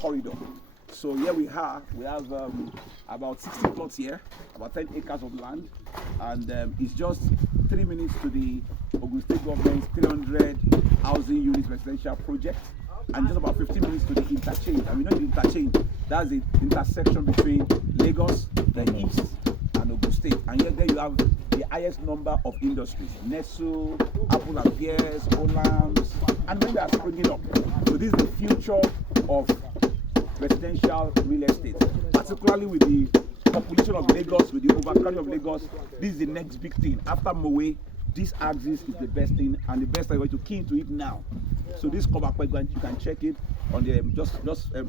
corridor. So here we are. We have about 60 plots here, about 10 acres of land, and it's just 3 minutes to the Ogun State government's 300 housing units residential project, and just about 15 minutes to the interchange. And we know the interchange, that's the intersection between Lagos, the East, and Ogun State. And here there you have the highest number of industries: Nestle, Apple and Pears, Olams, and many are springing up. So this is the future of residential real estate, particularly with the population of Lagos, with the overcrowding of Lagos. This is the next big thing. After Mowe, this axis is the best thing, and the best thing we're going to key into it now. So this cover, you can check it on the just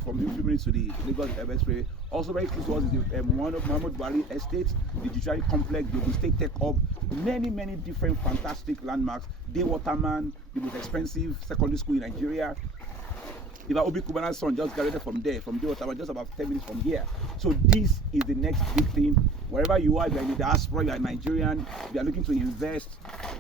from a few minutes to the Lagos Expressway. Also very close to us is the Muhammad Buhari Estate, the Judiciary Complex, the State Tech Hub, many different fantastic landmarks. Day Waterman, the most expensive secondary school in Nigeria. If Obi Kubana's son just graduated from there, from Day Waterman, just about 10 minutes from here. So this is the next big thing. Wherever you are, if you're in the diaspora, you are Nigerian, you are looking to invest,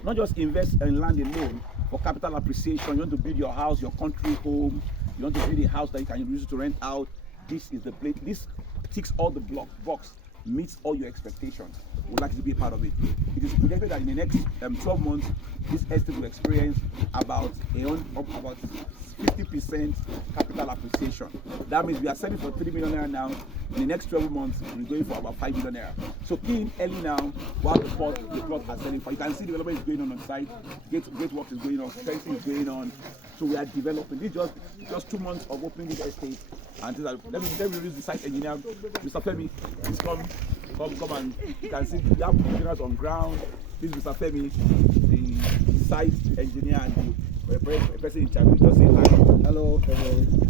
not just invest in land alone for capital appreciation. You want to build your house, your country home. You want to build a house that you can use to rent out. This is the place. This ticks all the box, meets all your expectations. Would like you to be a part of it. It is projected that in the next 12 months, this estate will experience about 50% capital appreciation. That means we are selling for 3 million naira now. In the next 12 months, we're going for about 5 million naira. So key in early now, while the plot are selling for. You can see development is going on site. Gate work is going on. Fencing is going on. So we are developing. This just 2 months of opening this estate. And let me introduce the site engineer, Mr. Femi. Please come and you can see we have engineers on ground. This is Mr. Femi, the site engineer and the person in charge. Just say hi. Hello,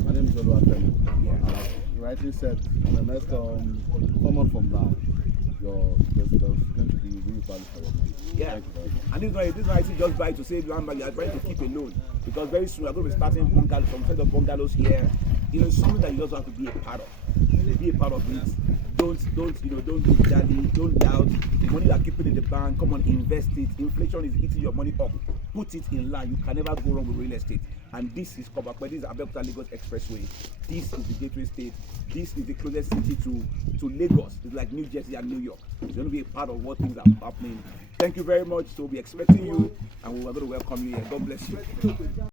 my name is Femi. Yeah. You rightly said, the next someone from now, there's going to be really value for your money. Yeah, and this is why I see just buy to save land, but you are trying to keep a loan, because very soon we are going to be starting bungalows, some set of bungalows here. You know, it's something that you also have to be a part of. Be a part of it. Don't do daddy, don't doubt. The money you are keeping in the bank, come on, invest it. Inflation is eating your money up. Put it in line. You can never go wrong with real estate. And this is Kobakwe. This is Abeokuta Lagos Expressway. This is the gateway state. This is the closest city to Lagos. It's like New Jersey and New York. It's going to be a part of what things are happening. Thank you very much. So we'll be expecting you, and we're going to welcome you here. God bless you.